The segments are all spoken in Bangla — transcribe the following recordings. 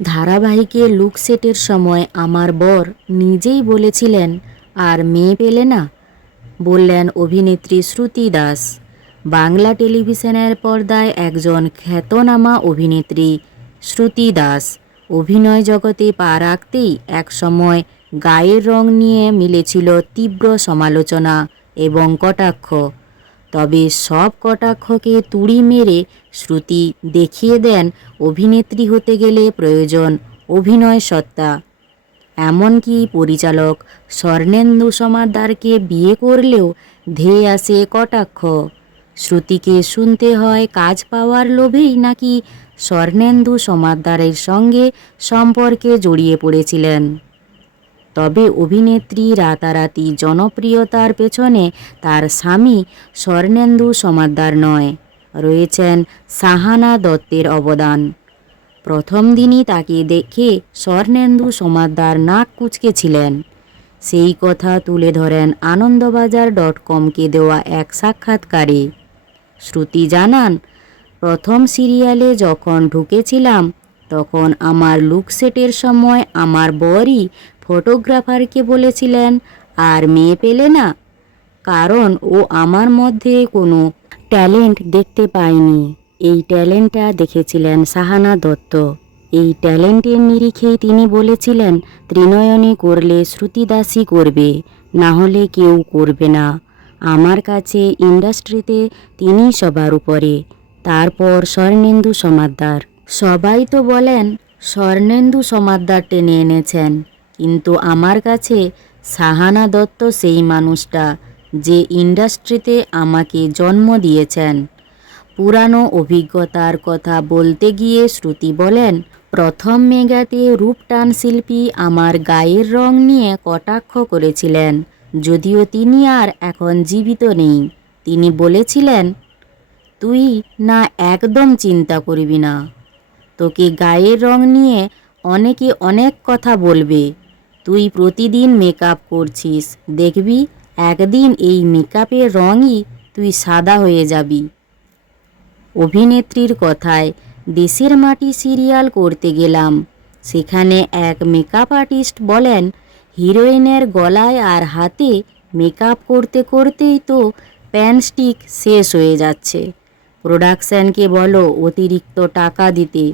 ধারাবাহিকে লুক সেটের সময় আমার বর নিজেই বলেছিলেন, আর মেয়ে পেলে না। বললেন অভিনেত্রী শ্রুতি দাস। বাংলা টেলিভিশনের পর্দায় একজন খ্যাতনামা অভিনেত্রী শ্রুতি দাস অভিনয় জগতে পা রাখতেই একসময় গায়ের রং নিয়ে মিলেছিল তীব্র সমালোচনা এবং কটাক্ষ। তবে সব কটাক্ষকে তুড়ি মেরে শ্রুতি দেখিয়ে দেন অভিনেত্রী হতে গেলে প্রয়োজন অভিনয় সত্তা। এমনকি পরিচালক স্বর্ণেন্দু সমাদ্দারকে বিয়ে করলেও ধেয়ে আসে কটাক্ষ। শ্রুতিকে শুনতে হয় কাজ পাওয়ার লোভেই নাকি স্বর্ণেন্দু সমাদ্দারের সঙ্গে সম্পর্কে জড়িয়ে পড়েছিলেন। তবে অভিনেত্রী রাতারাতি জনপ্রিয়তার পেছনে তার স্বামী স্বর্ণেন্দু সমাদ্দার নয়, রয়েছেন সাহানা দত্তের অবদান। প্রথম দিনই তাকে দেখে স্বর্ণেন্দু সমাদ্দার নাক কুঁচকেছিলেন। সেই কথা তুলে ধরেন আনন্দবাজার.কমকে দেওয়া এক সাক্ষাৎকারে। শ্রুতি জানান, প্রথম সিরিয়ালে যখন ঢুকেছিলাম তখন আমার লুক সেটের সময় আমার বরই ফটোগ্রাফারকে বলেছিলেন, আর মেয়ে পেলে না, কারণ ও আমার মধ্যে কোনো ট্যালেন্ট দেখতে পায়নি। এই ট্যালেন্টটা দেখেছিলেন সাহানা দত্ত। এই ট্যালেন্টের নিরিখেই তিনি বলেছিলেন, ত্রিনয়নী করলে শ্রুতি দাসই করবে, না হলে কেউ করবে না। আমার কাছে ইন্ডাস্ট্রিতে তিনি সবার উপরে, তারপর স্বর্ণেন্দু সমাদ্দার। সবাই তো বলেন স্বর্ণেন্দু সমাদ্দার টেনে এনেছেন, কিন্তু আমার কাছে সাহানা দত্ত সেই মানুষটা যে ইন্ডাস্ট্রিতে আমাকে জন্ম দিয়েছেন। পুরানো অভিজ্ঞতার কথা বলতে গিয়ে শ্রুতি বলেন, প্রথম মেগাতে রূপটান শিল্পী আমার গায়ের রং নিয়ে কটাক্ষ করেছিলেন। যদিও তিনি আর এখন জীবিত নেই। তিনি বলেছিলেন, তুই না একদম চিন্তা করবি না, তোকে গায়ের রং নিয়ে অনেকে অনেক কথা বলবে। তুই প্রতিদিন মেকআপ করছিস, দেখবি একদিন এই মেকআপের রঙই তুই সাদা হয়ে যাবি। অভিনেত্রীর কথায়, দেশের মাটি সিরিয়াল করতে গেলাম, সেখানে এক মেকআপ আর্টিস্ট বলেন, হিরোইনের গলায় আর হাতে মেকআপ করতে করতেই তো প্যানস্টিক শেষ হয়ে যাচ্ছে। প্রোডাকশানকে বলো অতিরিক্ত টাকা দিতে।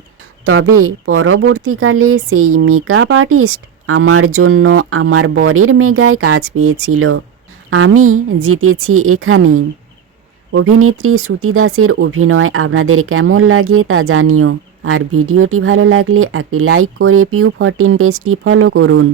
তবে পরবর্তীকালে সেই মেকআপ আর্টিস্ট আমার জন্য আমার বরের মেগায় কাজ পেয়েছিল। আমি জিতেছি এখানেই। অভিনেত্রী শ্রুতি দাসের অভিনয় আপনাদের কেমন লাগে তা জানিও। আর ভিডিওটি ভালো লাগলে একটি লাইক করে পিউ 14 পেজটি ফলো করুন।